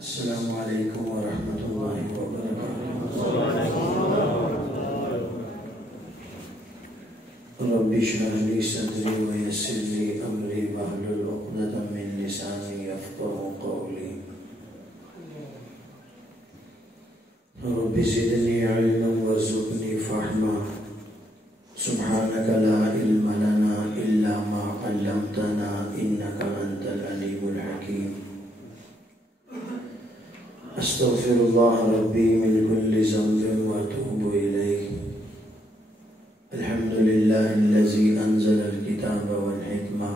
السلام علیکم ورحمۃ اللہ وبرکاتہ۔ رب اشرح لی صدری ویسر لی امری واحلل عقدۃ من لسانی یفقہوا قولی۔ رب زدنی علما وارزقنی فہما، سبحانک لا علم لنا الا ما علمتنا انک انت العلیم الحکیم۔ استغفر اللہ ربی من کل ذنب واتوب الیہ۔ الحمد للہ الذی انزل الکتاب والحکمہ،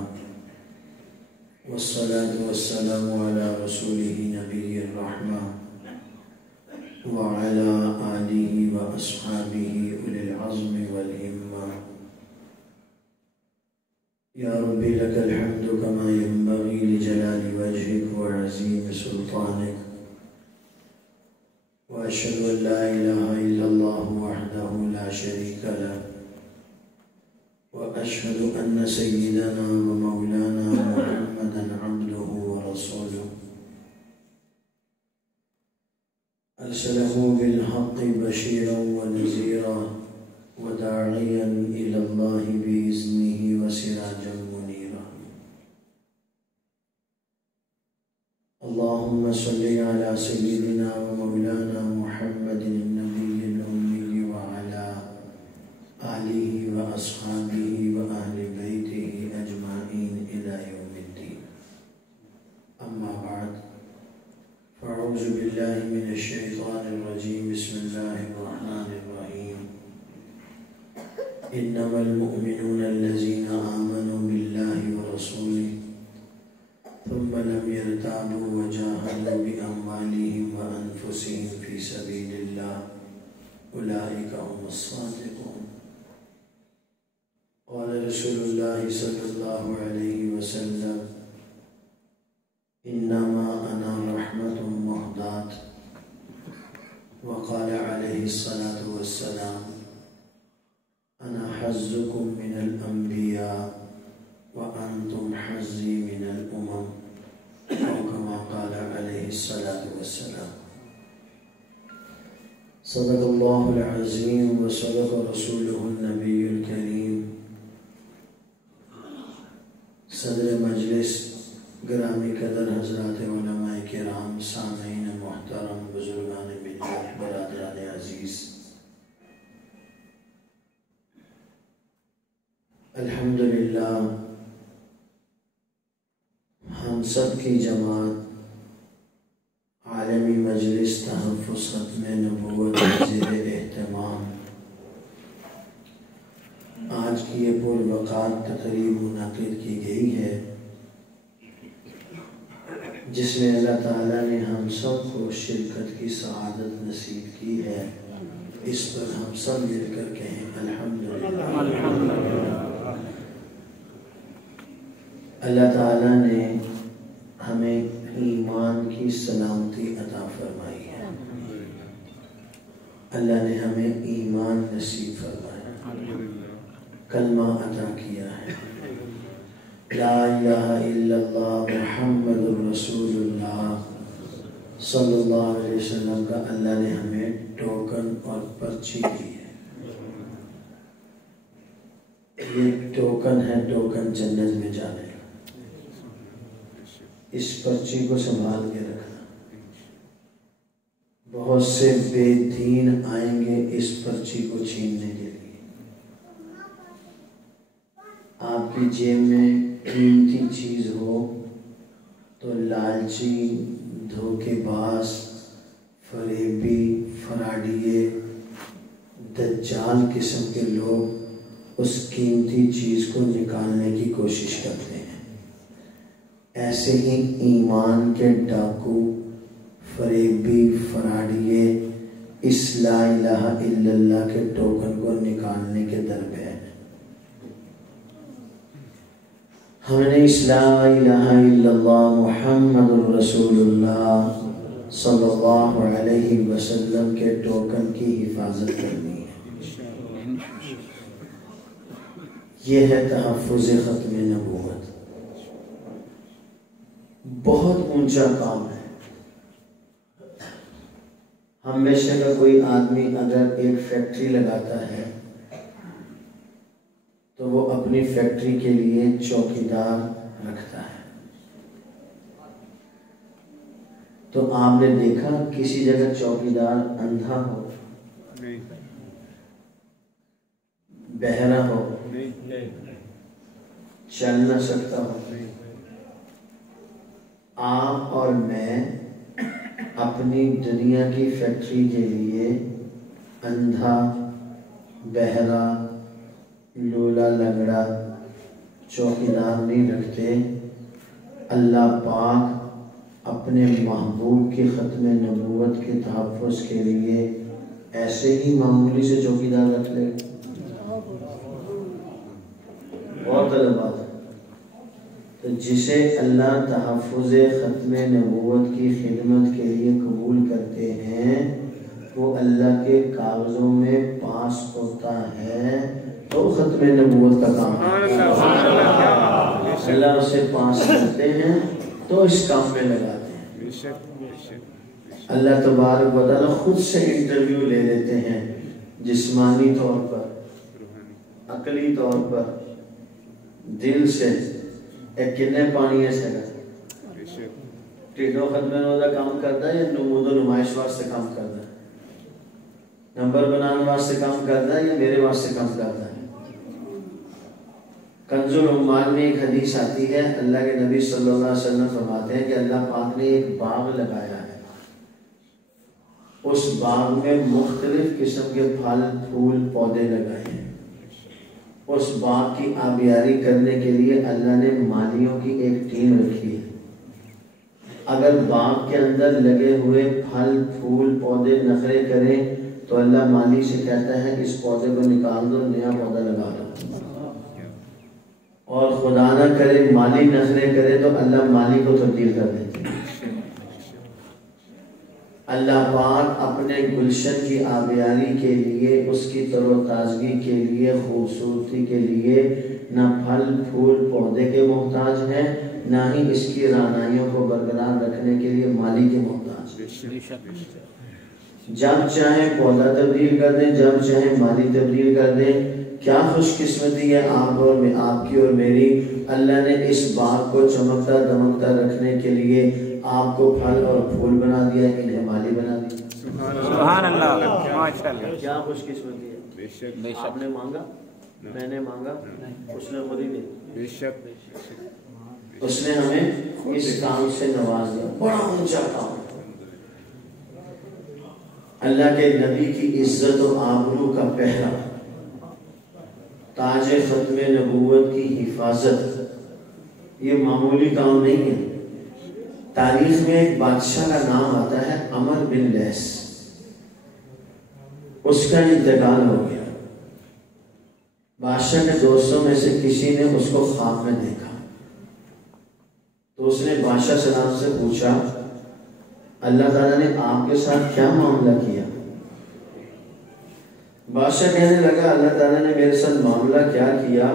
والصلاة والسلام علی رسولہ نبی الرحمہ، وعلی آلہ واصحابہ اولی العزم والہمہ۔ یا ربی لک الحمد کما ینبغی لجلال وجہک وعظیم سلطانک، وأشهد أن لا إله إلا الله وحده لا شريك له، وأشهد أن سيدنا ومولانا محمدا عبده ورسوله، أرسله بالحق بشيرا ونذيرا وداعيا إلى الله بإذنه وسراجا منيرا۔ اللهم صل على سيدنا ومولانا محمد النبي الأمي وعلى آله وأصحابه وأهل بيته أجمعين إلى يوم الدين، أما بعد، فأعوذ بالله من الشيطان الرجيم، بسم الله الرحمن الرحيم۔ إنما المؤمنون الذين آمنوا بالله ورسوله ثم لم يرتابوا وجاهدوا بأموالهم وأنفسهم في سبيل الله أولئك هم الصادقون۔ قال رسول الله صلى الله عليه وسلم: إنما أنا رحمة مهداة۔ وقال عليه الصلاة والسلام: أنا حظكم من الأنبياء وأنتم حظي من الأمم، أو كما قال عليه الصلاة والسلام۔ صدق الله العظيم وصدق رسوله النبي الكريم۔ صدر مجلس، گرامی قدر حضرات علماء کرام، سامعین محترم، بزرگان ملت، برادران عزیز، الحمدللہ ہم سب کی جماعت عالمی مجلس تحفظ ختم نبوت زیر اہتمام آج کی یہ پروقار تقریب منعقد کی گئی ہے، جس میں اللہ تعالیٰ نے ہم سب کو شرکت کی سعادت نصیب کی ہے۔ اس پر ہم سب مل کر کہیں الحمدللہ۔ اللہ تعالیٰ نے ہمیں ایمان کی سلامتی عطا فرمائی ہے، اللہ نے ہمیں ایمان نصیب فرمایا، کلمہ عطا کیا ہے، لا الہ الا اللہ محمد الرسول اللہ صلی اللہ علیہ وسلم کا اللہ نے ہمیں ٹوکن اور پرچی دی ہے۔ یہ ٹوکن ہے، ٹوکن جنت میں جانے کا۔ اس پرچی کو سنبھال کے رکھنا۔ بہت سے بے دین آئیں گے اس پرچی کو چھیننے کے لیے۔ آپ کی جیب میں قیمتی چیز ہو تو لالچی، دھوکے باز، فریبی، فراڈیے، دجال قسم کے لوگ اس قیمتی چیز کو نکالنے کی کوشش کرتے ہیں۔ ایسے ہی ایمان کے ڈاکو، فریبی، فراڈیے اس لا الہ الا اللہ کے ٹوکن کو نکالنے کے درپے ہیں۔ ہم نے اس لا الہ الا اللہ محمد الرسول اللہ صلی اللہ علیہ وسلم کے ٹوکن کی حفاظت کرنی ہے۔ یہ ہے تحفظ ختم نبوت۔ بہت اونچا کام ہے، ہم میں سے کا کوئی آدمی اگر ایک فیکٹری لگاتا ہے تو وہ اپنی فیکٹری کے لیے چوکیدار رکھتا ہے. تو آپ نے دیکھا کسی جگہ چوکیدار اندھا ہو, بہرا ہو, چل نہ سکتا ہو؟ آپ اور میں اپنی دنیا کی فیکٹری کے لیے اندھا, بہرا, لولا لنگڑا چوکیدار نہیں رکھتے. اللہ پاک اپنے محبوب کی ختم نبوت کے تحفظ کے لیے ایسے ہی معمولی سے چوکیدار رکھ لے. بہت الگ بات ہے. تو جسے اللہ تحفظ ختم نبوت کی خدمت کے لیے قبول کرتے ہیں وہ اللہ کے کاغذوں میں پاس ہوتا ہے تو ختم نبوت کا کام ہے. اللہ اسے پاس کرتے ہیں تو اس کام میں لگاتے ہیں. اللہ تبارک و تعالیٰ خود سے انٹرویو لے لیتے ہیں جسمانی طور پر, عقلی طور پر, دل سے. ایک کنے پانی ہے سگا ٹھیکو ختم نبوت کام کرتا ہے یا نمود و نمائش واسطے کام کرتا ہے, نمبر بنانے واسطے کام کرتا ہے یا میرے واسطے کام کرتا ہے؟ کنز العمال میں ایک حدیث آتی ہے, اللہ کے نبی صلی اللہ علیہ وسلم فرماتے ہیں کہ اللہ پاک نے ایک باغ لگایا ہے, اس باغ میں مختلف قسم کے پھل پھول پودے لگائے ہیں. اس باغ کی آبیاری کرنے کے لیے اللہ نے مالیوں کی ایک ٹیم رکھی ہے. اگر باغ کے اندر لگے ہوئے پھل پھول پودے نخرے کریں تو اللہ مالی سے کہتا ہے اس پودے کو نکال دو, نیا پودا لگا دو. اور خدا نہ کرے مالی نخرے کرے تو اللہ مالی کو تبدیل کر دیتے ہیں. اللہ پاک اپنے گلشن کی آبیاری کے لیے, اس کی تر و تازگی کے لیے, خوبصورتی کے لیے نہ پھل پھول پودے کے محتاج ہیں نہ ہی اس کی رعنائیوں کو برقرار رکھنے کے لیے مالی کے محتاج. جب چاہیں پودا تبدیل کر دیں, جب چاہیں مالی تبدیل کر دیں. کیا خوش قسمتی ہے آپ اور میں, آپ کی اور میری. اللہ نے اس باغ کو چمکتا دمکتا رکھنے کے لیے آپ کو پھل اور پھول بنا دیا, انہیں مالی بنا دیا. سبحان اللہ, ماشاءاللہ. کیا خوش قسمتی ہے. آپ نے مانگا, میں نے مانگا, اس نے خود ہی دیا. اس نے ہمیں اس کام سے نواز دیا. بڑا اونچا کام. اللہ کے نبی کی عزت و آبرو کا پہرا, تاج ختم نبوت کی حفاظت, یہ معمولی کام نہیں ہے. تاریخ میں ایک بادشاہ کا نام آتا ہے عمر بن لیس. اس کا انتقال ہو گیا. بادشاہ کے دوستوں میں سے کسی نے اس کو خواب میں دیکھا تو اس نے بادشاہ سلام سے پوچھا اللہ تعالیٰ نے آپ کے ساتھ کیا معاملہ کیا؟ بادشاہ کہنے لگا اللہ تعالیٰ نے میرے ساتھ معاملہ کیا کیا,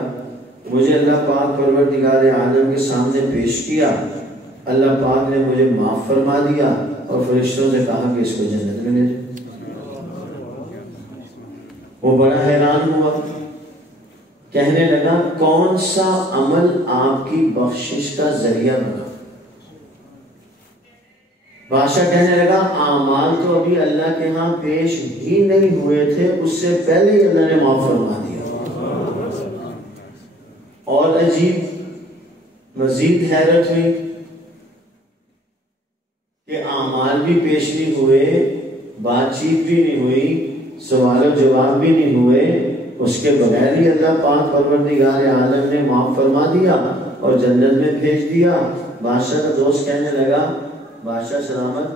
مجھے اللہ پاک پروردگار عالم کے سامنے پیش کیا, اللہ پاک نے مجھے معاف فرما دیا اور فرشتوں سے کہا کہ اس کو جنت میں لے جاؤ. وہ بڑا حیران ہوا, کہنے لگا کون سا عمل آپ کی بخشش کا ذریعہ بنا؟ بادشاہ کہنے لگا اعمال تو ابھی اللہ کے ہاں پیش ہی نہیں ہوئے تھے, اس سے پہلے ہی اللہ نے معاف فرما دیا. اور عجیب مزید حیرت ہوئی کہ اعمال بھی پیش نہیں ہوئے, بات چیت بھی نہیں ہوئی, سوال و جواب بھی نہیں ہوئے, اس کے بغیر ہی اللہ پاک پروردگار عالم نے معاف فرما دیا اور جنت میں بھیج دیا. بادشاہ کا دوست کہنے لگا بادشاہ سلامت,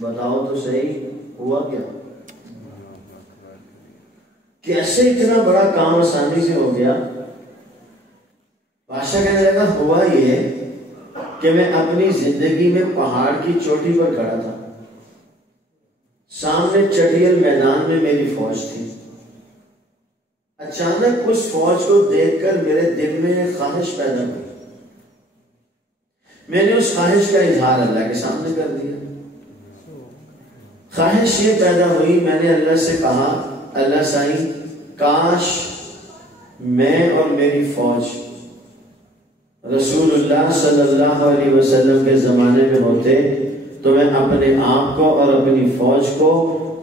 بتاؤ تو صحیح ہوا کیا؟ کیسے اتنا بڑا کام آسانی سے ہو گیا؟ بادشاہ کہنے لگا ہوا یہ کہ میں اپنی زندگی میں پہاڑ کی چوٹی پر کھڑا تھا, سامنے چٹیل میدان میں میری فوج تھی. اچانک اس فوج کو دیکھ کر میرے دل میں ایک خواہش پیدا ہوئی. میں نے اس خواہش کا اظہار اللہ کے سامنے کر دیا. خواہش یہ پیدا ہوئی، میں نے اللہ سے کہا اللہ سائیں کاش میں اور میری فوج رسول اللہ صلی اللہ علیہ وسلم کے زمانے میں ہوتے تو میں اپنے آپ کو اور اپنی فوج کو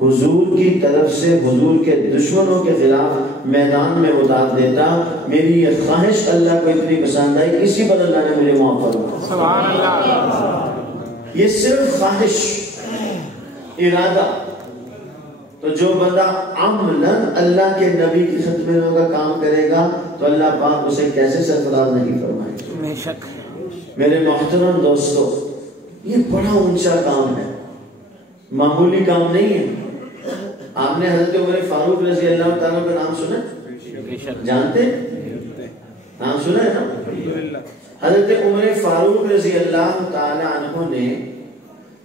حضور کی طرف سے حضور کے دشمنوں کے خلاف میدان میں اتار دیتا. میری یہ خواہش اللہ کو اتنی پسند آئی، اسی پر اللہ نے مجھے معاف فرمایا. سبحان اللہ. یہ صرف خواہش، ارادہ. تو جو بندہ عملاً اللہ کے نبی کی خدمت کا کام کرے گا تو اللہ پاک اسے کیسے سرفراز نہیں فرمائے. بے شک. میرے محترم دوستو، یہ بڑا اونچا کام ہے، معمولی کام نہیں ہے. آپ نے حضرت عمر فاروق رضی اللہ تعالیٰ کا نام سنا؟ جانتے؟ نام سنا ہے نا؟ حضرت عمر فاروق رضی اللہ تعالیٰ عنہ نے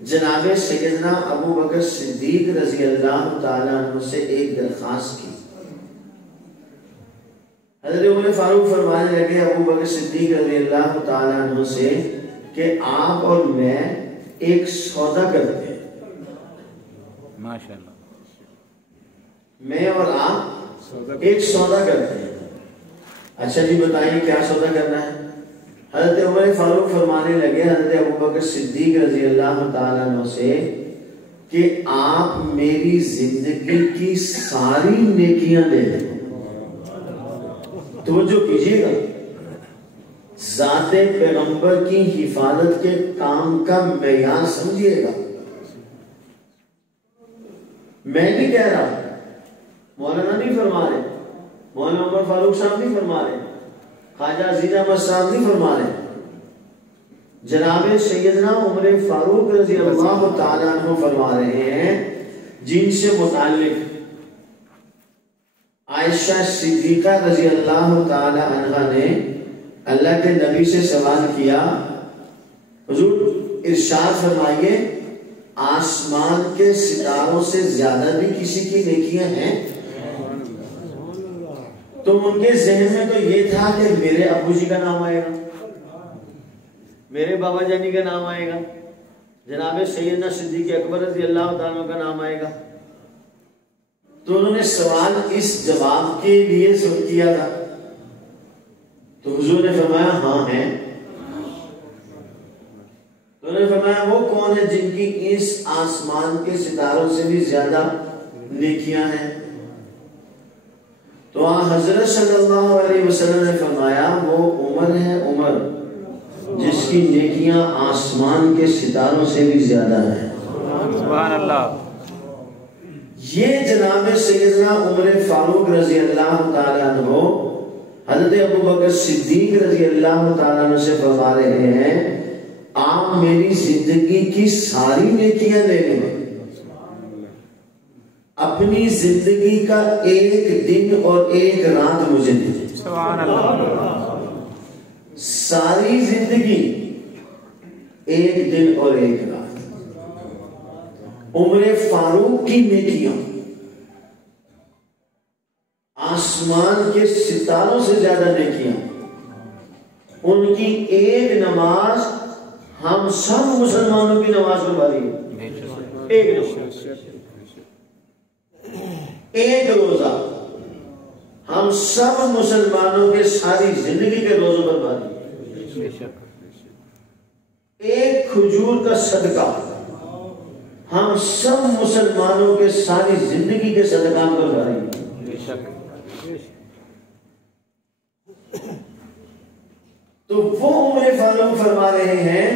جناب سیدنا ابو بکر صدیق رضی اللہ تعالیٰ عنہ سے ایک درخواست کی. حضرت عمر فاروق فرمانے لگے ابو بکر صدیق رضی اللہ تعالیٰ عنہ سے کہ آپ اور میں ایک سودا کرتے ہیں. ماشاءاللہ. میں اور آپ ایک سودا کرتے ہیں. اچھا جی بتائیے کیا سودا کرنا ہے؟ حضرت عمر فاروق فرمانے لگے حضرت ابو بکر صدیق رضی اللہ تعالیٰ عنہ سے کہ آپ میری زندگی کی ساری نیکیاں دے دیں. توجہ کیجیے گا، ذات پیغمبر کی حفاظت کے کام کا معیار سمجھیے گا. میں نہیں کہہ رہا، مولانا نہیں فرما رہے، مولانا عمر فاروق صاحب نہیں فرما رہے، خواجہ عزیز احمد صاحب نہیں فرما رہے. جناب سیدنا عمر فاروق رضی اللہ تعالیٰ عنہ فرما رہے ہیں جن سے متعلق عائشہ صدیقہ رضی اللہ تعالیٰ عنہ نے اللہ کے نبی سے سوال کیا حضور ارشاد فرمائیے آسمان کے ستاروں سے زیادہ بھی کسی کی نیکیاں ہیں؟ تو ان کے ذہن میں تو یہ تھا کہ میرے ابو جی کا نام آئے گا، میرے بابا جانی کا نام آئے گا، جناب سیدنا صدیق اکبر رضی اللہ تعالیٰ کا نام آئے گا. تو انہوں نے سوال اس جواب کے لیے کیا تھا. تو حضور نے فرمایا ہاں ہیں. تو انہوں نے فرمایا وہ کون ہے جن کی اس آسمان کے ستاروں سے بھی زیادہ نیکیاں ہیں؟ تو حضرت صلی اللہ علیہ وسلم نے فرمایا وہ عمر ہے، عمر جس کی نیکیاں آسمان کے ستاروں سے بھی زیادہ ہیں. سبحان اللہ. یہ جناب سیدنا عمر فاروق رضی اللہ تعالیٰ عنہ حضرت ابو بکر صدیق رضی اللہ تعالیٰ عنہ سے فرما رہے ہیں آپ میری زندگی کی ساری نیکیاں لے لیں، اپنی زندگی کا ایک دن اور ایک رات مجھے دیں. سبحان اللہ. ساری زندگی ایک دن اور ایک رات. عمر فاروق کی نیکیاں آسمان کے ستاروں سے زیادہ نیکیاں. ان کی ایک نماز ہم سب مسلمانوں کی نماز پر بھاری ہے. ایک نماز، ایک روزہ ہم سب مسلمانوں کے ساری زندگی کے روزوں پر بھاری ہے. ایک کھجور کا صدقہ ہم سب مسلمانوں کے ساری زندگی کے صدقات پر بھاری ہے. تو وہ عمر فاروق فرما رہے ہیں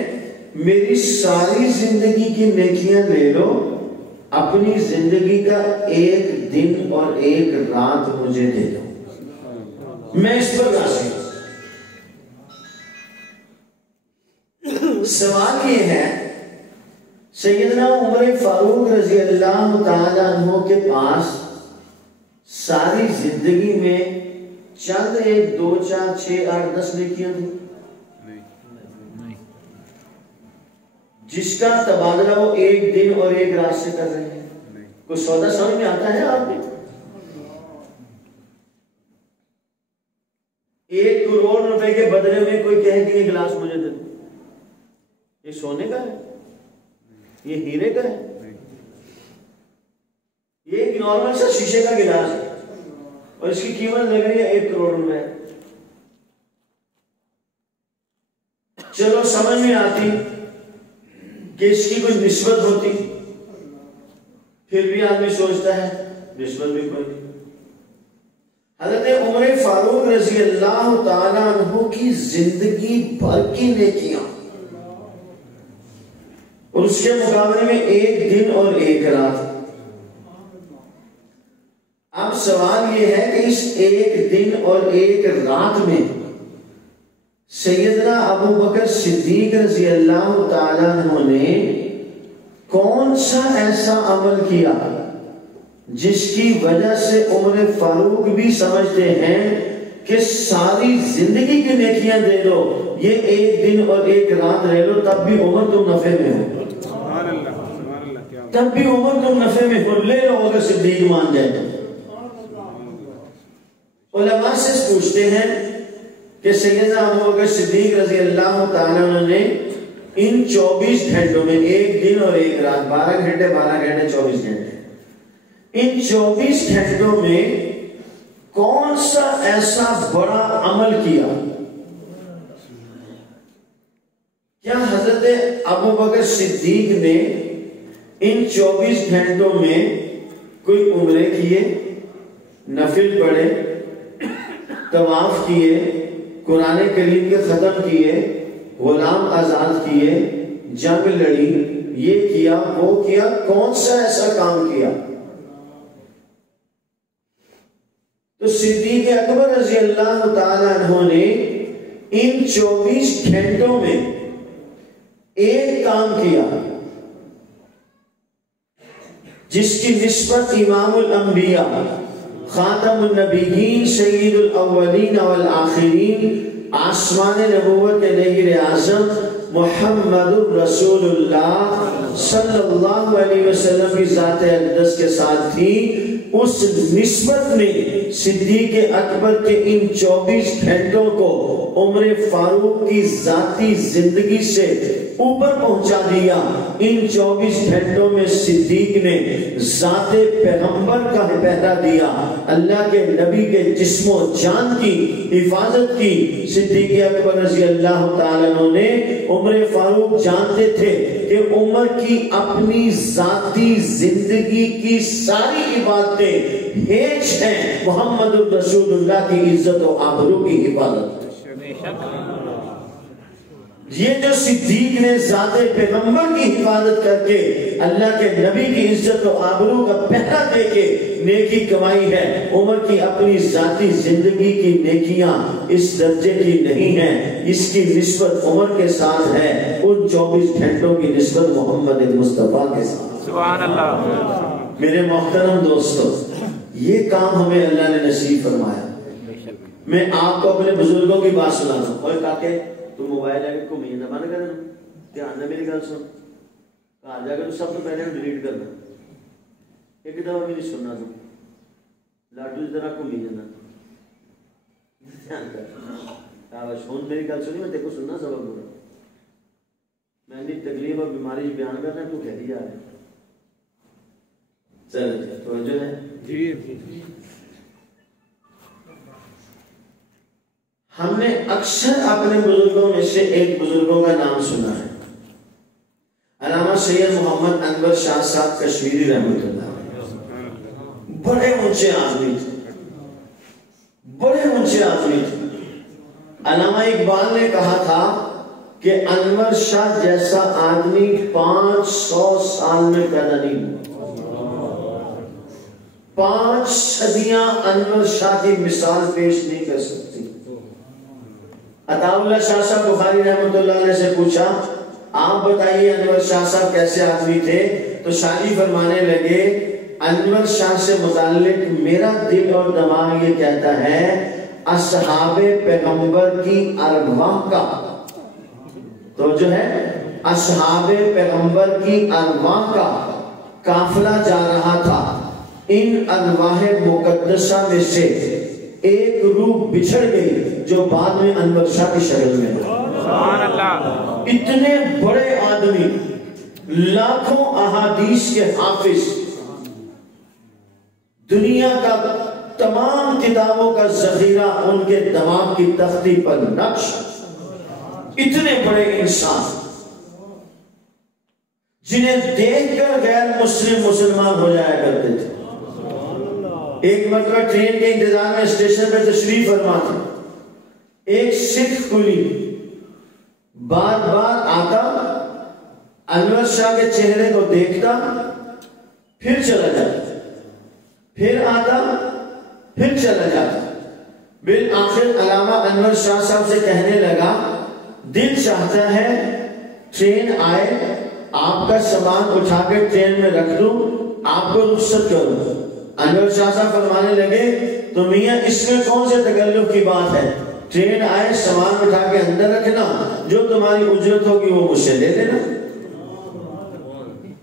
میری ساری زندگی کی نیکیاں لے لو، اپنی زندگی کا ایک دن اور ایک رات مجھے دے دو، میں اس پر راضی ہوں. سوال یہ ہے سیدنا عمر فاروق رضی اللہ تعالیٰ عنہ کے پاس ساری زندگی میں چند ایک دو چار 6 8 10 نیکیاں تھیں جس کا تبادلہ وہ ایک دن اور ایک رات سے کر رہے ہیں. کوئی سودا سمجھ میں آتا ہے آپ نے؟ 1 کروڑ روپے کے بدلے میں کوئی کہے کہ یہ گلاس مجھے دے دو، یہ سونے کا ہے، یہ ہیرے کا ہے، یہ ایک نارمل سا شیشے کا گلاس ہے اور اس کی قیمت لگ رہی ہے 1 کروڑ روپے. چلو سمجھ میں آتی کہ اس کی کوئی نسبت ہوتی، پھر بھی آدمی سوچتا ہے نسبت بھی کوئی نہیں. حضرت عمر فاروق رضی اللہ تعالیٰ عنہ کی زندگی بھر کی نیکیاں اور اس کے مقابلے میں 1 دن اور 1 رات. اب سوال یہ ہے کہ اس 1 دن اور 1 رات میں سیدنا ابو بکر صدیق رضی اللہ تعالیٰ عنہ نے کون سا ایسا عمل کیا جس کی وجہ سے عمر فاروق بھی سمجھتے ہیں کہ ساری زندگی کی نیکیاں دے دو، یہ 1 دن اور 1 رات رہ لو، تب بھی عمر تم نفع میں ہو، تب بھی عمر تم نفع میں ہو، لے لو اگر صدیق مان جائے تو. علماء سے پوچھتے ہیں کہ سیدنا ابو بکر صدیق رضی اللہ تعالیٰ عنہ نے ان 24 گھنٹوں میں 1 دن اور 1 رات 12 گھنٹے 24 گھنٹے، ان 24 گھنٹوں میں کون سا ایسا بڑا عمل کیا؟ کیا حضرت ابو بکر صدیق نے ان 24 گھنٹوں میں کوئی عمرے کیے، نفل پڑھے، طواف کیے، قرآن کریم کے ختم کیے، غلام آزاد کیے، جنگ لڑی، یہ کیا وہ کیا؟ کون سا ایسا کام کیا؟ تو صدیق اکبر رضی اللہ تعالیٰ عنہ نے ان 24 گھنٹوں میں 1 کام کیا جس کی نسبت امام الانبیاء، خاتم النبیین، سید الاولین والآخرین، آسمان نبوت کے نیر اعظم محمد الرسول اللہ صلی اللہ علیہ وسلم کی ذات اقدس کے ساتھ تھی. اس نسبت نے صدیق اکبر کے ان 24 گھنٹوں کو عمر فاروق کی ذاتی زندگی سے اوپر پہنچا دیا. ان 24 گھنٹوں میں صدیق نے ذات پیغمبر کا پہرا دیا، اللہ کے نبی کے جسم و جان کی حفاظت کی. صدیق اکبر رضی اللہ تعالیٰ عنہ نے، عمر فاروق جانتے تھے کہ عمر کی اپنی ذاتی زندگی کی ساری عبادتیں ہیچ ہیں محمد الرسول اللہ کی عزت و آبرو کی حفاظت. یہ جو صدیق نے ذات پیغمبر کی حفاظت کر کے اللہ کے نبی کی عزت و آبرو کا پہرا دے کے نیکی کمائی ہے، عمر کی اپنی ذاتی زندگی کی نیکیاں اس درجے کی نہیں ہیں. اس کی نسبت عمر کے ساتھ ہے، ان 24 گھنٹوں کی نسبت محمد مصطفیٰ کے ساتھ. سبحان اللہ. میرے محترم دوستو، یہ کام ہمیں اللہ نے نصیب فرمایا. میں آپ کو اپنے بزرگوں کی بات سناتا ہوں. اور کہتے تو موبائل ہے کو مہینہ بند کرنا، دھیان نہ میری گل سن، کہا جا کے تو سب تو پہلے ڈیلیٹ کرنا، ایک دفعہ بھی نہیں سننا، تم لاڈو اس طرح کو نہیں جانا، دھیان کر سن میری گل سنی، میں دیکھو سننا سبق ہو رہا، میں نے تکلیف اور بیماری بیان کرنا، تو کہہ دیا ہے. چل توجہ ہے جی. ہم نے اکثر اپنے بزرگوں میں سے ایک بزرگوں کا نام سنا ہے، علامہ سید محمد انور شاہ صاحب کشمیری رحمۃ اللہ. بڑے اونچے آدمی تھے، بڑے اونچے آدمی تھے. علامہ اقبال نے کہا تھا کہ انور شاہ جیسا آدمی 500 سال میں پیدا نہیں ہوا. 5 صدیاں انور شاہ کی مثال پیش نہیں کر سکتی. عطا اللہ شاہ صاحب بخاری رحمۃ اللہ علیہ سے پوچھا آپ بتائیے انور شاہ صاحب کیسے آدمی تھے؟ تو شاعری فرمانے لگے انور شاہ سے متعلق میرا دل اور دماغ یہ کہتا ہے اصحاب پیغمبر کی ارواح کا، تو جو ہے اصحاب پیغمبر کی ارواح کا قافلہ جا رہا تھا. ان ارواح مقدسہ میں سے ایک روح بچھڑ گئی جو بعد میں انور شاہ کی شکل میں. سبحان اللہ. اتنے بڑے آدمی، لاکھوں احادیث کے حافظ، دنیا کا تمام کتابوں کا ذخیرہ ان کے دماغ کی تختی پر نقش. اتنے بڑے انسان جنہیں دیکھ کر غیر مسلم مسلمان ہو جایا کرتے تھے. ایک مرتبہ ٹرین کے انتظار میں اسٹیشن پہ تشریف فرما تھے. ایک سکھ کلی بار بار آتا، انور شاہ کے چہرے کو دیکھتا، پھر چلا جاتا، پھر آتا، پھر چلا جاتا. بالآخر علامہ انور شاہ صاحب سے کہنے لگا دل چاہتا ہے ٹرین آئے، آپ کا سامان اٹھا کے ٹرین میں رکھ دوں، آپ کو رخصت کروں. انور شاہ صاحب فرمانے لگے تو میاں اس میں کون سے تکلف کی بات ہے، ٹرین آئے سامان اٹھا کے اندر رکھنا، جو تمہاری اجرت ہوگی وہ مجھ سے لے لینا.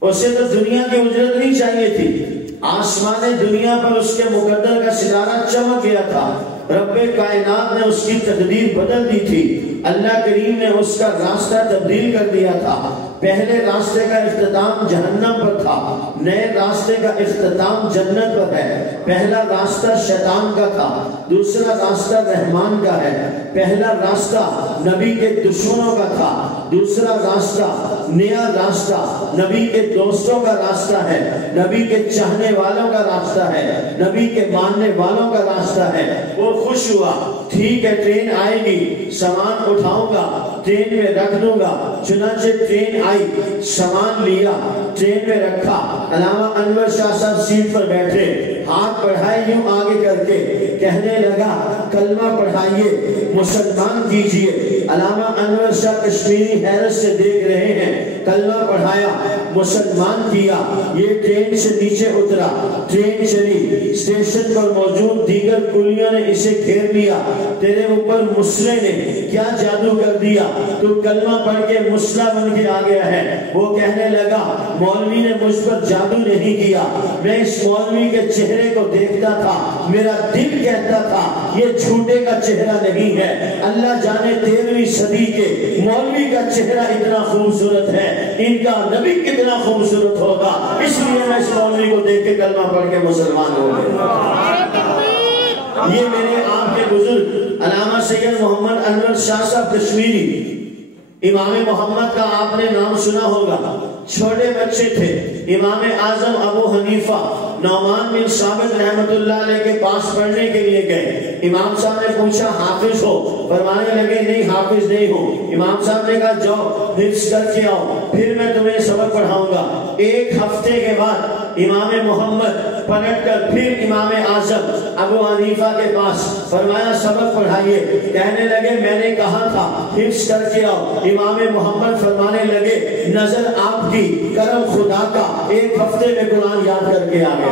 اسے تو دنیا کی اجرت نہیں چاہیے تھی. آسمان دنیا پر اس کے مقدر کا ستارہ چمک گیا تھا. رب کائنات نے اس کی تقدیر بدل دی تھی. اللہ کریم نے اس کا راستہ تبدیل کر دیا تھا. پہلے راستے کا اختتام جہنم پر تھا، نئے راستے کا اختتام جنت پر ہے. پہلا راستہ شیطان کا تھا، دوسرا راستہ رحمان کا ہے. پہلا راستہ نبی کے دشمنوں کا تھا، دوسرا راستہ نیا راستہ نبی کے دوستوں کا راستہ ہے، نبی کے چاہنے والوں کا راستہ ہے، نبی کے ماننے والوں کا راستہ ہے. وہ خوش ہوا، ٹھیک ہے ٹرین آئے گی، سامان اٹھاؤں گا، ٹرین میں رکھ دوں گا. چنانچہ ٹرین آئی، سامان لیا، ٹرین میں رکھا. علامہ انور شاہ صاحب سیٹ پر بیٹھے، ہاتھ بڑھائے یوں آگے کر کے، کہنے لگا کلمہ پڑھائیے، مسلمان کیجئے. علامہ انور شاہ کشمیری حیرت سے دیکھ رہے ہیں. کلمہ پڑھایا، مسلمان کیا. یہ ٹرین سے نیچے اترا، ٹرین چلی. اسٹیشن پر موجود دیگر کلیوں نے اسے گھیر لیا. تیرے اوپر مسلح نے کیا جادو کر دیا، تو کلمہ پڑھ کے مسلح بن کے آ گیا ہے. وہ کہنے لگا مولوی نے مجھ پر جادو نہیں کیا، میں اس مولوی کے چہرے کو دیکھتا تھا، میرا دل کہتا تھا یہ جھوٹے کا چہرہ نہیں ہے. اللہ جانے 13ویں صدی کے مولوی کا چہرہ اتنا خوبصورت ہے، ان کا نبی کتنا خوبصورت ہوگا، اس لیے میں اس مولوی کو دیکھ کے کلمہ پڑھ کے مسلمان ہو گیا. یہ میرے آپ کے بزرگ علامہ سید محمد انور شاہ صاحب کشمیری، امام محمد کا آپ نے نام سنا ہوگا. چھوٹے بچے تھے، امام اعظم ابو حنیفہ نعمان بن ثابت رحمت اللہ علیہ کے پاس پڑھنے کے لیے گئے. امام صاحب نے پوچھا حافظ ہو؟ فرمانے لگے نہیں حافظ نہیں ہوں. امام صاحب نے کہا جاؤ حفظ کر کے آؤ، پھر میں تمہیں سبق پڑھاؤں گا. ایک ہفتے کے بعد امام محمد پلٹ کر پھر امام اعظم ابو حنیفہ کے پاس، فرمایا سبق پڑھائیے. کہنے لگے میں نے کہا تھا حفظ کر کے آؤ. امام محمد فرمانے لگے نظر آپ کی، کرم خدا کا، ایک ہفتے میں قرآن یاد کر کے آ گیا.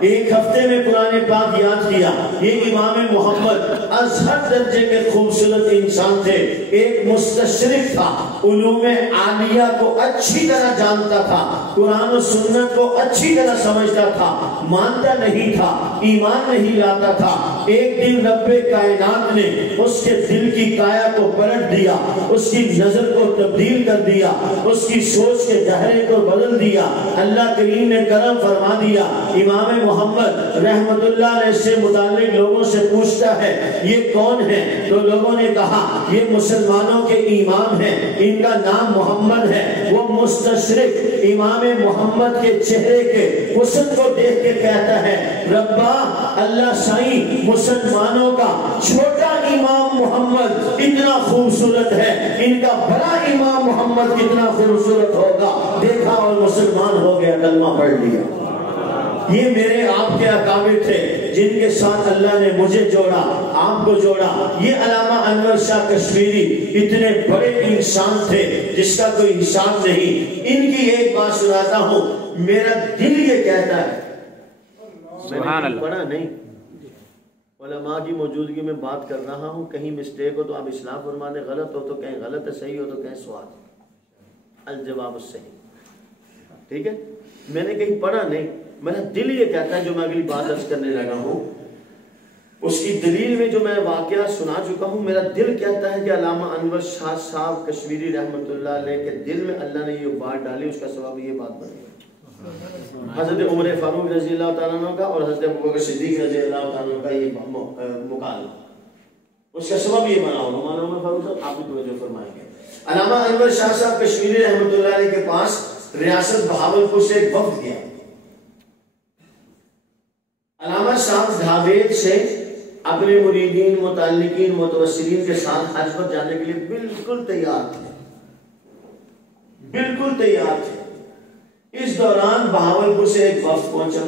ایک ہفتے میں قرآن پاک یاد کیا. یہ امام محمد ازہر درجے کے خوبصورت انسان تھے. ایک مستشرق تھا، علوم عالیہ کو اچھی طرح جانتا تھا، قرآن و سنت کو اچھی طرح سمجھتا تھا، مانتا نہیں تھا، ایمان نہیں لاتا تھا. ایک دن رب کائنات نے اس کے دل کی کایا کو پلٹ دیا، اس کی نظر کو تبدیل کر دیا، اس کی سوچ کے دائرے کو بدل دیا. اللہ کریم نے کرم فرما دیا. امام محمد رحمت اللہ علیہ سے متعلق لوگوں سے پوچھتا ہے یہ کون ہے؟ تو لوگوں نے کہا یہ مسلمانوں کے امام ہیں، ان کا نام محمد ہے. وہ مستشرق امام محمد کے چہرے کے حسن کو دیکھ کے کہتا ہے ربا اللہ سائیں مسلمانوں کا چھوٹا امام محمد اتنا خوبصورت ہے، ان کا بڑا امام محمد کتنا خوبصورت ہوگا. دیکھا اور مسلمان ہو گیا، کلمہ پڑھ لیا. یہ میرے آپ کے اکابر تھے جن کے ساتھ اللہ نے مجھے جوڑا، آپ کو جوڑا. یہ علامہ انور شاہ کشمیری اتنے بڑے انسان تھے جس کا کوئی حساب نہیں. ان کی ایک بات سناتا ہوں، میرا دل یہ کہتا ہے، سبحان اللہ، پڑھا نہیں، علماء کی موجودگی میں بات کر رہا ہوں، کہیں مسٹیک ہو تو آپ اصلاح فرما دیں، غلط ہو تو کہیں غلط ہے، صحیح ہو تو کہیں سوال. الجواب الصحیح. ٹھیک ہے، میں نے کہیں پڑھا نہیں، میرا دل یہ کہتا ہے جو میں اگلی بات عرض کرنے لگا ہوں اس کی دلیل میں جو میں واقعہ سنا چکا ہوں. میرا دل کہتا ہے کہ علامہ انور شاہ صاحب کشمیری رحمت اللہ علیہ کے دل میں اللہ نے یہ بات ڈالی، اس کا سبب یہ بات بن گئی. حضرت عمر فاروق رضی اللہ تعالیٰ عنہ کا اور حضرت ابوبکر صدیق رضی اللہ تعالیٰ عنہ کا یہ مکالمہ، اس کا سبب یہ بنا ہوگا مولانا عمر فاروق صاحب آپ بھی توجہ فرمائیں گے۔ علامہ انور شاہ صاحب کشمیری رحمۃ اللہ علیہ کے پاس ریاست بہاولپور سے ایک وفد گیا۔ علامہ صاحب ڈھابیل سے اپنے مریدین، متعلقین، متوسلین کے ساتھ حج پر جانے کے لیے بالکل تیار تھے، بالکل تیار تھے۔ اس دوران بہاولپور سے ایک وفد پہنچا۔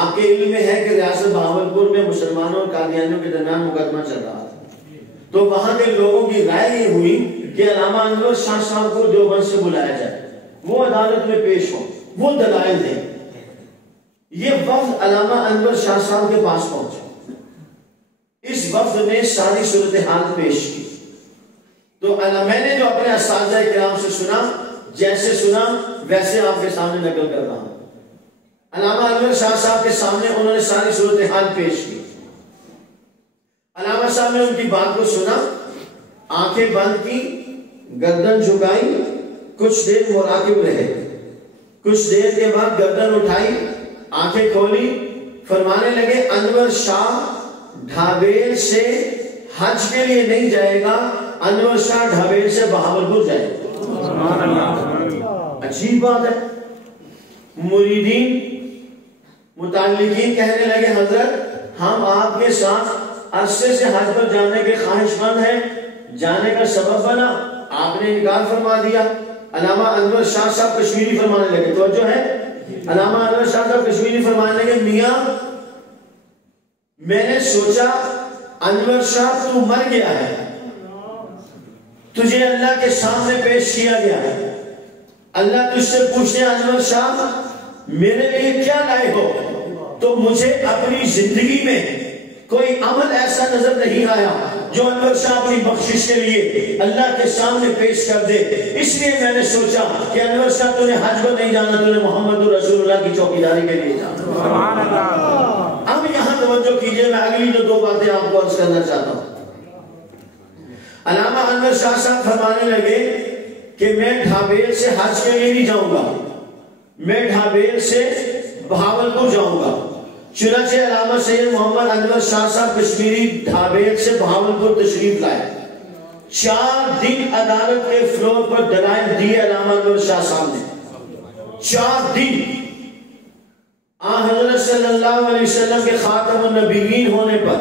آپ کے علم میں ہے کہ ریاست بہاولپور میں مسلمانوں اور قادیانیوں کے درمیان مقدمہ چل رہا تھا، تو وہاں کے لوگوں کی رائے یہ ہوئی کہ علامہ انور شاہ صاحب کو دیوبند سے بلایا جائے، وہ عدالت میں پیش ہو، وہ دلائل دیں۔ یہ وفد علامہ انور شاہ صاحب کے پاس پہنچا۔ اس وفد نے ساری صورتحال پیش کی، تو میں نے جو اپنے اساتذہ کرام سے سنا، جیسے سنا ویسے آپ کے سامنے نقل کر رہا ہوں۔ علامہ انور شاہ صاحب کے سامنے انہوں نے ساری صورتحال پیش کی۔ علامہ صاحب نے ان کی بات کو سنا، آنکھیں بند کی، گردن جھکائی، کچھ دیر مراقب رہے، کچھ دیر کے بعد گردن اٹھائی، آنکھیں کھولی، فرمانے لگے انور شاہ ڈھابیل سے حج کے لیے نہیں جائے گا، انور شاہ ڈھابیل سے بہاولپور جائے گا۔ عجیب بات ہے۔ مریدین، متعلقین کہنے لگے حضرت ہم آپ کے ساتھ عرصے سے حج پر جانے کے خواہش مند ہیں، جانے کا سبب بنا، آپ نے انکار فرما دیا۔ علامہ انور شاہ صاحب کشمیری فرمانے لگے، توجہ ہے، علامہ انور شاہ صاحب کشمیری فرمانے لگے میاں میں نے سوچا انور شاہ تو مر گیا ہے، تجھے اللہ کے سامنے پیش کیا گیا ہے، اللہ تجھ سے پوچھتے انور شاہ میرے لیے کیا لائے ہو، تو مجھے اپنی زندگی میں کوئی عمل ایسا نظر نہیں آیا جو انور شاہ اپنی بخشش کے لیے اللہ کے سامنے پیش کر دے، اس لیے میں نے سوچا کہ انور شاہ تو نے حج کو نہیں جانا، تو نے محمد رسول اللہ کی چوکیداری کے لیے جانا۔ سبحان اللہ۔ اب یہاں توجہ کیجئے، میں اگلی جو دو باتیں آپ کو عرض کرنا چاہتا ہوں۔ علامہ انور شاہ صاحب فرمانے لگے کہ میں ڈھابیل سے حج کے لیے نہیں جاؤں گا، میں ڈھابیل سے بہاولپور جاؤں گا۔ چنانچہ علامہ سید محمد انور شاہ صاحب کشمیری ڈھابیل سے بہاولپور تشریف لائے۔ 4 دن عدالت کے فلور پر دلائل دیے علامہ انور شاہ صاحب نے، 4 دن حضرت صلی اللہ علیہ وسلم کے خاتم النبیین ہونے پر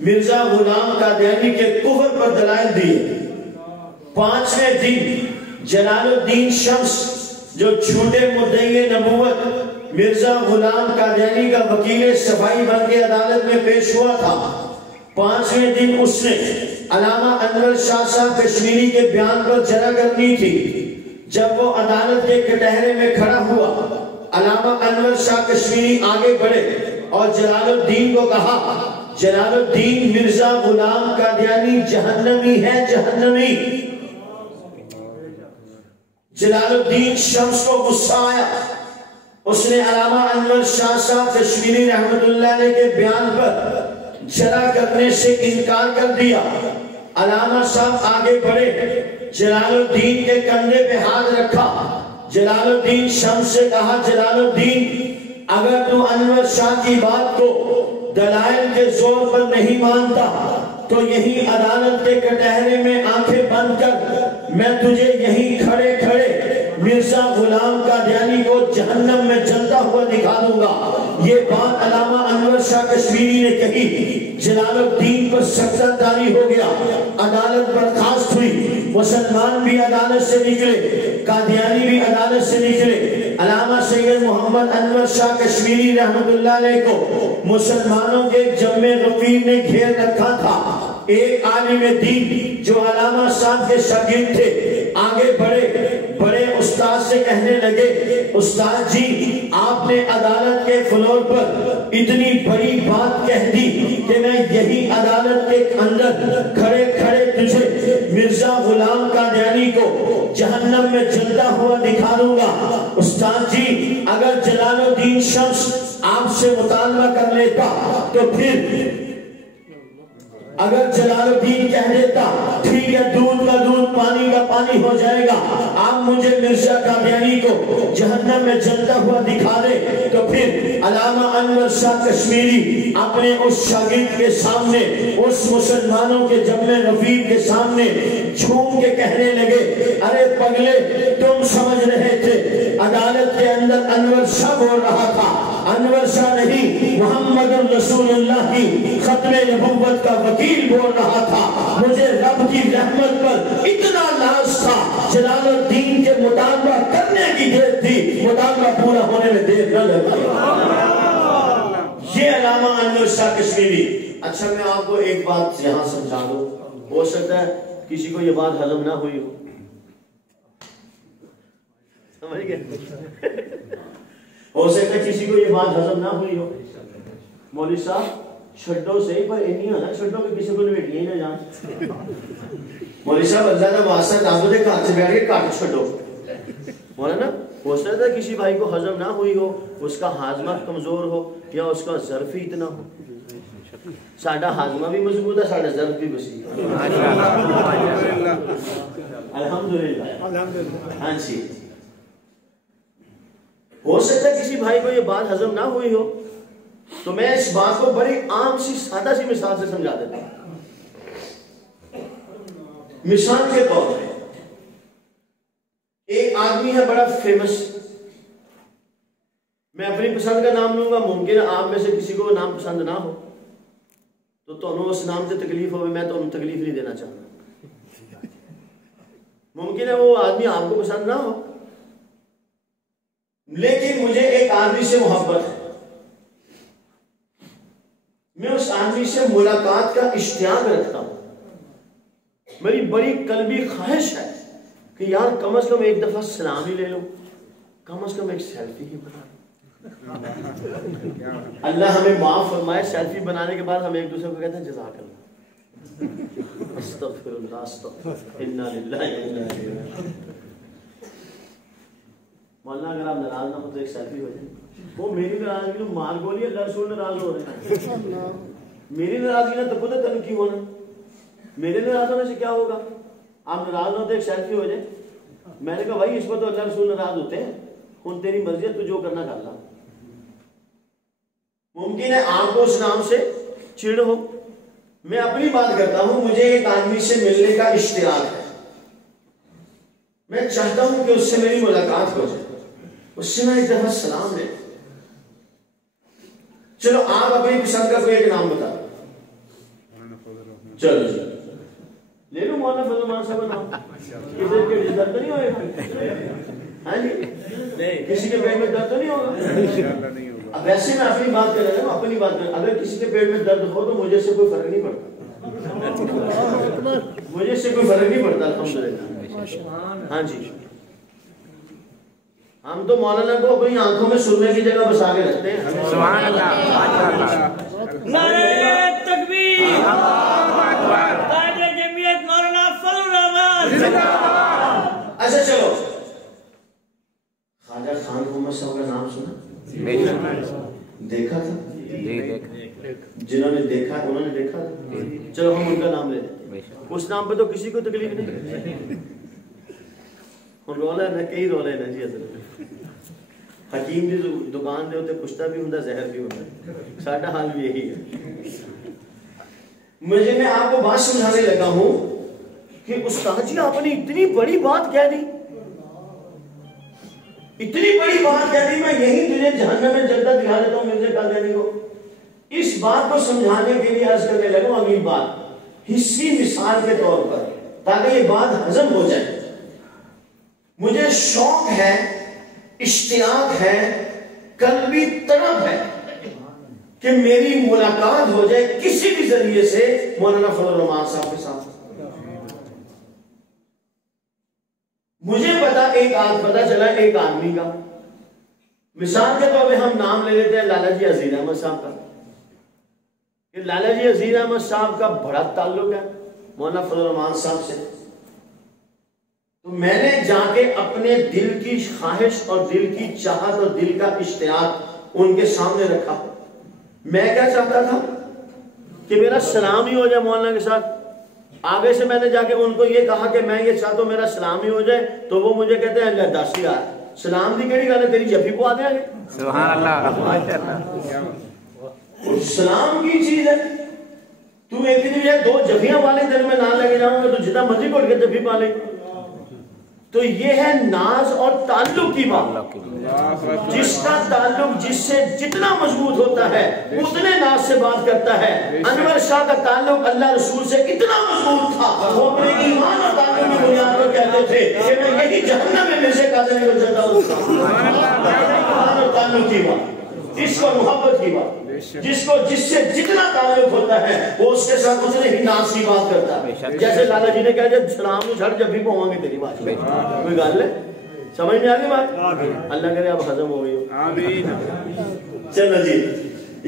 مرزا غلام قادیانی کے کفر پر دلائل دیے۔ 5ویں دن جلال الدین شمس جو جھوٹے مدعی نبوت مرزا غلام قادیانی کا وکیل صفائی بن کے عدالت میں پیش ہوا تھا، 5ویں دن اس نے علامہ انور شاہ صاحب کشمیری کے بیان پر جرا کرنی تھی۔ جب وہ عدالت کے کٹہرے میں کھڑا ہوا، علامہ انور شاہ کشمیری آگے بڑھے اور جلال الدین کو کہا جلال الدین مرزا غلام قادیانی جہنمی ہے، جہنمی۔ جلال الدین شمس کو غصہ آیا، اس نے علامہ انور شاہ صاحب کشمیری رحمت اللہ علیہ کے بیان پر جرا کرنے سے انکار کر دیا۔ علامہ صاحب آگے بڑھے، جلال الدین کے کندھے پہ ہاتھ رکھا، جلال الدین شمس سے کہا جلال الدین اگر تو انور شاہ کی بات کو دلائل کے زور پر نہیں مانتا تو یہی عدالت کے کٹہرے میں آنکھیں بند کر میں تجھے یہی کھڑے کھڑے مرزا غلام قادیانی کو جہنم میں جلتا ہوا دکھا دوں گا۔ یہ بات علامہ انور شاہ کشمیری نے کہی، جلال الدین پر سخت طاری ہو گیا، عدالت برخاست ہوئی، مسلمان بھی عدالت سے نکلے، قادیانی بھی عدالت سے نکلے۔ علامہ سید محمد انور شاہ کشمیری رحمت اللہ علیہ کو مسلمانوں کے جمع رفیق نے گھیر رکھا تھا۔ ایک عالم دین جو علامہ صاحب کے شاگرد تھے آگے بڑھے استاد سے کہنے لگے استاد جی آپ نے عدالت کے فلور پر اتنی بڑی بات کہہ دی کہ میں یہی عدالت کے اندر کھڑے کھڑے تجھے مرزا غلام قادیانی کو جہنم میں جلتا ہوا دکھا دوں گا۔ استاد جی اگر جلال الدین شمس آپ سے مطالبہ کر لیتا تو پھر اگر جلال الدین کہہ دیتا ٹھیک ہے دودھ کا دودھ پانی کا پانی فانی ہو جائے گا، آپ مجھے مرزا قادیانی کو جہنم میں جلتا ہوا دکھا دے تو پھر علامہ انور شاہ کشمیری اپنے اس شاگرد کے سامنے، اس مسلمانوں کے جمع رفیق کے سامنے جھوم کے کہنے لگے، ارے پگلے تم سمجھ رہے تھے عدالت کے اندر انور شاہ بول رہا تھا، انور شاہ نہیں، محمد رسول اللہ کی ختم نبوت کا وکیل بول رہا تھا، مجھے رب کی رحمت پر اتنا ناز تھا، جلال الدین کے مطالبہ کرنے کی دیر تھی، مطالبہ پورا ہونے میں دیر نہ لگی۔ یہ علامہ انور شاہ کشمیری۔ اچھا میں آپ کو ایک بات یہاں سمجھا دوں، ہو سکتا ہے کسی کو یہ بات ہضم نہ ہوئی ہو، سمجھ گئے؟ ہو سکتا ہے کسی کو یہ بات ہضم نہ ہوئی ہو، مولوی صاحب چھڈو صحیح پر اتنی نہ چھڈو کہ کسی کو لپیٹیے ہی نہ جان۔ مولوی صاحب اللہ کا واسطہ دادو دے گھر سے بیٹھ کے کٹ چھڈو، مولانا ہو سکتا ہے کسی بھائی کو ہضم نہ ہوئی ہو، اس کا ہاضمہ کمزور ہو یا اس کا ظرف ہی اتنا ہو۔ ساڈا ہاضمہ بھی مضبوط ہے، ساڈا ظرف بھی وسیع ہے، الحمدللہ۔ ہاں جی، ہو سکتا ہے کسی بھائی کو یہ بات ہضم نہ ہوئی ہو، تو میں اس بات کو بڑی عام سی سادہ سی مثال سے سمجھا دیتا ہوں۔ مثال کے طور پہ ایک آدمی ہے بڑا فیمس، میں اپنی پسند کا نام لوں گا، ممکن ہے آپ میں سے کسی کو وہ نام پسند نہ ہو، تو تمہیں اس نام سے تکلیف ہوگی، میں تمہیں تکلیف نہیں دینا چاہتا، ممکن ہے وہ آدمی آپ کو پسند نہ ہو، لیکن مجھے ایک آدمی سے محبت ہے، میں اس آدمی سے ملاقات کا اشتیاق رکھتا ہوں، میری بڑی قلبی خواہش ہے کہ یار کم از کم ایک دفعہ سلام ہی لے لو، کم از کم ایک سیلفی ہی بنا لو۔ اللہ ہمیں معاف فرمائے، سیلفی بنانے کے بعد ہم ایک دوسرے کو کہتے ہیں جزاک اللہ، استغفر اللہ، استغفر انا للہ و انا الیہ راجعون۔ مولانا اگر آپ ناراض نہ ہو تو ایک سیلفی ہو جائے۔ وہ میری ناراضگی نو مار گولی اللہ رسول ناراض ہو رہے ہیں، میری ناراضگی نہ تو پتہ تنقید ہونا، میرے ناراض ہونے سے کیا ہوگا؟ آپ ناراض ہو تو ایک سیلفی ہو جائے۔ میں نے کہا بھائی اس پر تو اللہ رسول ناراض ہوتے ہیں، ان تیری مرضی ہے، تو جو کرنا کر لا۔ ممکن ہے آپ کو اس نام سے چڑ ہو، میں اپنی بات کرتا ہوں، مجھے ایک آدمی سے ملنے کا اشتیاق ہے، میں چاہتا ہوں کہ اس سے میری ملاقات ہو جائے، اس سے میں ایک دفعہ سلام لے۔ چلو آپ اپنی پسند کا کوئی ایک نام بتا دو، چلو جی لے لو مولانا فضل الرحمان صاحب کا نام، کسی کے درد نہیں ہوئے گا؟ ہاں جی، کسی کے پیٹ میں درد تو نہیں ہوگا؟ اب ویسے میں اپنی بات کر رہا ہوں، اپنی بات کر، اگر کسی کے پیٹ میں درد ہو تو مجھے سے کوئی فرق نہیں پڑتا، مجھے سے کوئی فرق نہیں پڑتا الحمدللہ۔ ہاں جی، ہم تو مولانا کو اپنی آنکھوں میں سننے کی جگہ بسا کے رکھتے ہیں۔ سبحان اللہ، نعرہ تکبیر، قائد جمعیت مولانا فضل الرحمان۔ اچھا چلو، خواجہ خان محمد صاحب کا نام سنا؟ دیکھا تھا؟ جنہوں نے دیکھا انہوں نے دیکھا تھا، چلو ہم ان کا نام لے لیں، اس نام پہ تو کسی کو تکلیف نہیں۔ رولا ہے کئی رولے نا جی، اصل حکیم کی دکان دے ہوتے کشتہ بھی ہوتا زہر بھی ہوتا، ساڈا حال بھی یہی ہے۔ میں آپ کو بات سمجھانے لگا ہوں کہ استاد جی آپ نے اتنی بڑی بات کہہ دی، اتنی بڑی بات کہہ دی، میں یہی تجھے جہنم میں جلتا دکھا دیتا ہوں مرزا قادیانی کو۔ اس بات کو سمجھانے کے لیے عرض کرنے لگا اگلی بات حصی مثال کے طور پر، تاکہ یہ بات ہضم ہو جائے۔ مجھے شوق ہے، اشتیاق ہے، قلبی طلب ہے کہ میری ملاقات ہو جائے کسی بھی ذریعے سے مولانا فضل الرحمان صاحب کے ساتھ۔ مجھے پتا چلا ایک آدمی کا، مثال کے طور پہ ہم نام لے لیتے ہیں لالا جی عزیز احمد صاحب کا، کہ لالا جی عزیز احمد صاحب کا بڑا تعلق ہے مولانا فضل الرحمان صاحب سے۔ تو میں نے جا کے اپنے دل کی خواہش اور دل کی چاہت اور دل کا اشتیاق ان کے سامنے رکھا۔ میں کیا چاہتا تھا کہ میرا سلام ہی ہو جائے مولانا کے ساتھ، آگے سے میں نے جا کے ان کو یہ کہا کہ میں یہ چاہتا ہوں میرا سلام ہی ہو جائے، تو وہ مجھے کہتے ہیں اللہ دس یار سلام دی کیڑی گل ہے، تیری جفی پوا دیں گے. سبحان اللہ ماشاءاللہ. سلام کی چیز ہے. تو ایک دن یہ دو جفیاں والے دل میں نہ لگے جاؤں گے تو جتنا مرضی کوٹ کے جفی پا لیں. تو یہ ہے ناز اور تعلق کی بات. جس کا تعلق جس سے جتنا مضبوط ہوتا ہے اتنے ناز سے بات کرتا ہے. انور شاہ کا تعلق اللہ رسول سے اتنا مضبوط تھا وہ اپنے ایمان اور تعلق کی بنیاد پر کہتے تھے کہ میں یہی جہنم میں سے قادری کو چلتا ہوں. ایمان اور تعلق کی بات، جس کو محبت کی بات، جس کو جس سے جتنا تعلق ہوتا ہے وہ اس کے ساتھ اتنے ہی ناز کی بات کرتا ہے. جیسے لالا جی نے کہا جب سلام نو چھڑ جب بھی پہنچ گے تیری بات میں کوئی گل ہے سمجھ میں آگے بات. اللہ کرے اب ختم ہو گئی ہو. چلو جی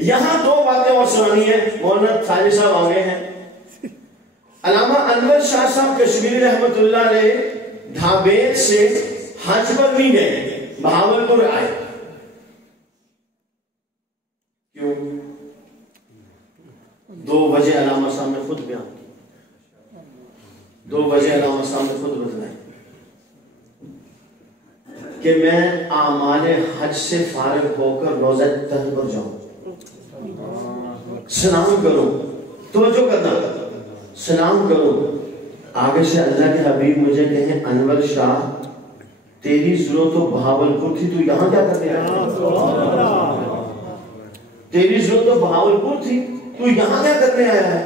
یہاں دو باتیں اور سنانی ہے. مولانا خالد صاحب آگے ہیں. علامہ انور شاہ صاحب کشمیری رحمت اللہ علیہ دھابیر سے حج پر نہیں گئے، بہاولپور آئے. کیوں؟ دو وجہ علامہ صاحب نے خود بیان کی، دو وجہ علامہ صاحب نے خود بتلائی کہ میں اعمال حج سے فارغ ہو کر روزہ طہر پر جاؤں، سلام کروں. توجہ کرنا، سلام کروں. آگے سے اللہ کے حبیب مجھے کہیں انور شاہ تیری ضرورت تو بہاولپور تھی، تو یہاں کیا کرنے آیا؟ تیری ضرورت تو بہاولپور تھی، تو یہاں کیا کرنے آیا ہے؟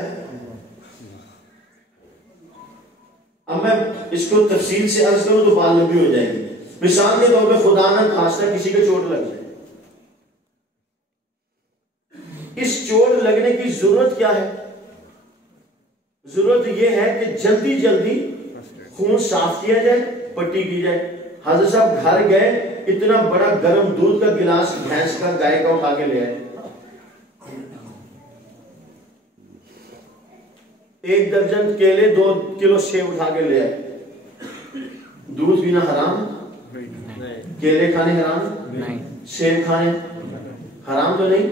اب میں اس کو تفصیل سے عرض کروں تو بات لمبی ہو جائے گی. مثال کے طور پہ خدا نہ خواستہ کسی کے چوٹ لگ جائے، اس چوٹ لگنے کی ضرورت کیا ہے؟ ضرورت یہ ہے کہ جلدی جلدی خون صاف کیا جائے، پٹی کی جائے. حضرت صاحب گھر گئے، اتنا بڑا گرم دودھ کا گلاس بھینس کا گائے کا اٹھا کے لے آئے، 1 درجن کیلے 2 کلو سیب اٹھا کے لے آئے. دودھ پینا حرام؟ کیلے کھانے حرام؟ سیب کھانے حرام تو نہیں،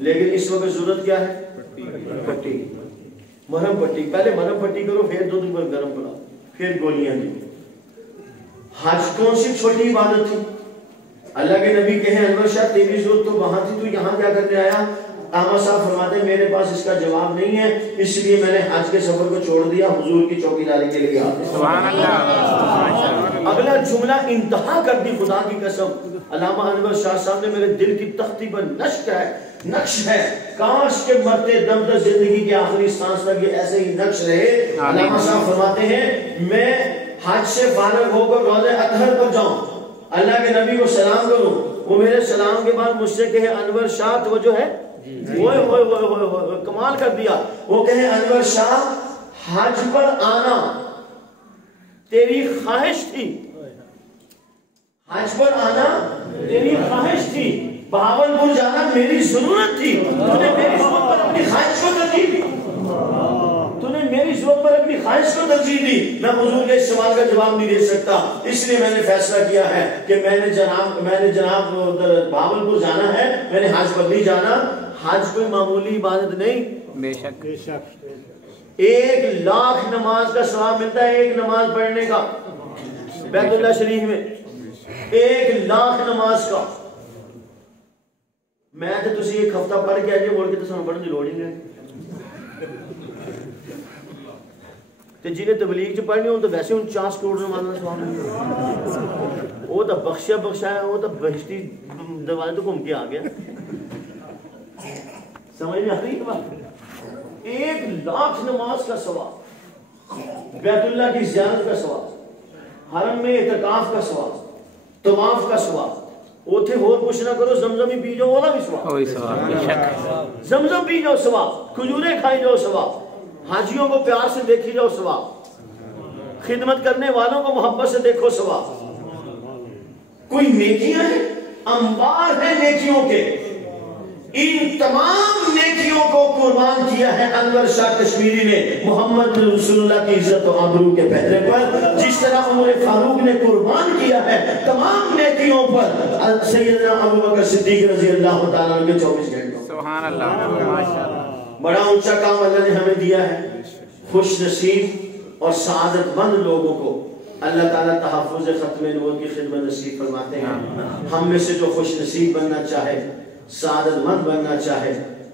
لیکن اس وقت ضرورت کیا ہے؟ پٹی، مرہم پٹی. پہلے مرہم پٹی کرو، پھر دودھ پر گرم پڑاؤ، پھر گولیاں دی. حج کون سی چھوٹی عبادت تھی؟ اللہ کے نبی کہیں انور شاہ تیری ضرورت تو وہاں تھی، تو یہاں کیا کرنے آیا؟ احمد صاحب فرماتے ہیں میرے پاس اس کا جواب نہیں ہے، اس لیے میں نے حج کے سفر کو چھوڑ دیا، حضور کی چوکیداری کے لیے. سبحان اللہ. اگلا جملہ انتہا کر دی خدا کی قسم. علامہ انور شاہ صاحب نے میرے دل کی تختی پر نقش ہے کاش کے مرتے دم تک زندگی کے آخری سانس تک یہ ایسے ہی نقش رہے. علامہ صاحب فرماتے ہیں میں حج سے فارغ ہو کر روزہ اطہر پر جاؤں، اللہ کے نبی کو سلام کروں، وہ میرے سلام کے بعد مجھ سے کہے انور شاہ، توجہ ہے کمال کر دیا. وہ کہے انور شاہ حج پر آنا تیری خواہش تھی، حج پر آنا تیری خواہش تھی، بہاولپور جانا میری ضرورت تھی. تو نے میری ضرورت پر اپنی خواہش کو ترجیح دی، تو نے میری ضرورت پر اپنی خواہش کو ترجیح دی. میں حضور کے اس سوال کا جواب نہیں دے سکتا، اس لیے میں نے فیصلہ کیا ہے کہ میں نے جناب بہاولپور جانا ہے، میں نے حج پر نہیں جانا. حج کوئی معمولی عبادت نہیں، بے شک 1,00,000 نماز کا ثواب ملتا ہے، ایک نماز پڑھنے کا بیت اللہ شریف میں، 1,00,000 نماز کا. میں تو تسی ایک ہفتہ پڑھ کے آجے بول کے تو سنو پڑھنے لوڑ ہی نہیں. تو جنہیں تبلیغ چ پڑھنی ہوں تو ویسے 49 کروڑ نماز کا ثواب نہیں، وہ تو بخشا ہے، وہ تو بہشتی دروازے تو گھوم کے آ گیا. سمجھ میں آ رہی ہے بات؟ 1,00,000 نماز کا ثواب، بیت اللہ کی زیارت کا ثواب، حرم میں اعتکاف کا ثواب، طواف کا ثواب. اوتھے اور کچھ نہ کرو، زمزم ہی پی جاؤ، وہ بھی ثواب. زمزم پی جاؤ ثواب، کھجوریں کھائی جاؤ ثواب، حاجیوں کو پیار سے دیکھی جاؤ ثواب، خدمت کرنے والوں کو محبت سے دیکھو ثواب. کوئی نیکیاں ہیں، انبار ہیں نیکیوں کے. ان تمام نیکیوں کو قربان کیا ہے انور شاہ کشمیری نے محمد رسول اللہ کی عزت و آبرو کے پہرے پر، جس طرح عمر فاروق نے قربان کیا ہے تمام نیکیوں پر سیدنا ابوبکر صدیق رضی اللہ تعالیٰ عنہ کے 24 گھنٹوں. سبحان اللہ. بڑا اونچا کام اللہ نے ہمیں دیا ہے. خوش نصیب اور سعادت مند لوگوں کو اللہ تعالیٰ تحفظ ختم نبوت کی خدمت نصیب فرماتے ہیں۔ ہم میں سے جو خوش نصیب بننا چاہے، سعادت مند بننا چاہے،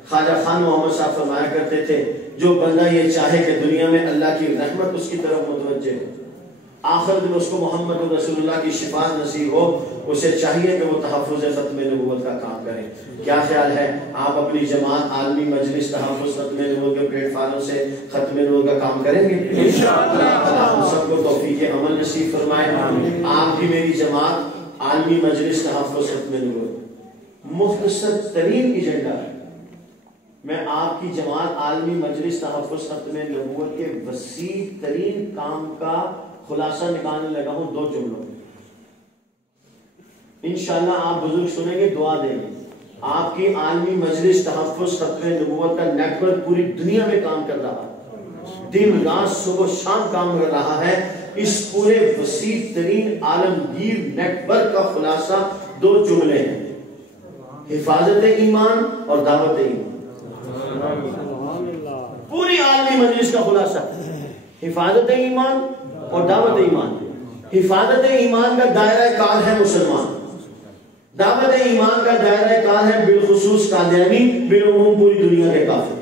خواجہ خان محمد صاحب فرمایا کرتے تھے جو بندہ یہ چاہے کہ دنیا میں اللہ کی رحمت اس کی طرف متوجہ ہو، آخر دن اس کو محمد رسول اللہ کی شفاعت نصیب ہو، اسے چاہیے کہ وہ تحفظ ختم نبوت کا کام کرے۔ کیا خیال ہے آپ اپنی جماعت عالمی مجلس تحفظ ختم نبوت کے پلیٹ فارم سے ختم نبوت کا کام کریں گے؟ انشاءاللہ اللہ ہم سب کو توفیق عمل نصیب فرمائے۔ آپ بھی میری جماعت عالمی مجلس تحفظ ختم نبوت مختصر ترین ایجنڈا ہے۔ میں آپ کی جماعت عالمی مجلس تحفظ ختم نبوت کے وسیع ترین کام کا خلاصہ نکالنے لگا ہوں 2 جملوں میں۔ انشاءاللہ آپ بزرگ سنیں گے، دعا دیں گے۔ آپ کی عالمی مجلس تحفظ ختم نبوت کا نیٹ ورک پوری دنیا میں کام کر رہا ہے، دن رات صبح شام کام کر رہا ہے۔ اس پورے وسیع ترین عالمگیر نیٹ ورک کا خلاصہ 2 جملے ہیں: حفاظت ایمان اور دعوت ایمان۔ پوری عالمی مجلس کا خلاصہ حفاظت ایمان اور دعوت ایمان۔ حفاظت ایمان کا دائرہ کار ہے مسلمان، دعوت ایمان کا دائرہ کار ہے بالخصوص قادیانی، بالعموم پوری دنیا کے کافر۔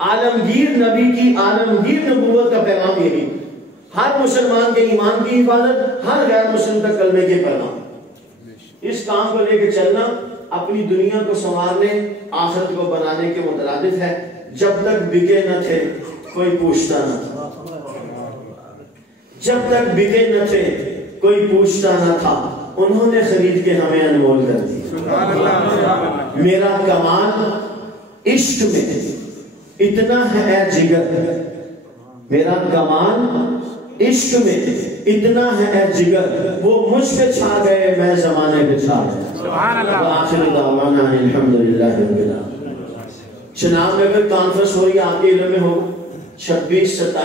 عالمگیر نبی کی عالمگیر نبوت کا پیغام یہی، ہر مسلمان کے ایمان کی حفاظت، ہر غیر مسلم تک کلمے کے پیغام۔ اس کام کو لے کے چلنا اپنی دنیا کو سنوارنے، آخرت کو بنانے کے مترادف ہے۔ جب تک بکے نہ تھے کوئی پوچھتا نہ تھا، جب تک بکے نہ تھے کوئی پوچھتا نہ تھا، انہوں نے خرید کے ہمیں انمول کر دیا۔ میرا کمال عشق میں اتنا ہے اے جگر، میرا کمال عشق میں اتنا ہے اے جگر، وہ مجھ پہ چھا گئے میں زمانے پہ چھا گیا۔ وآخر دعوانا الحمدللہ رب العالمین۔ چناب میں اگر کانفرنس ہو رہی ہے آپ کے علم میں ہو 26 27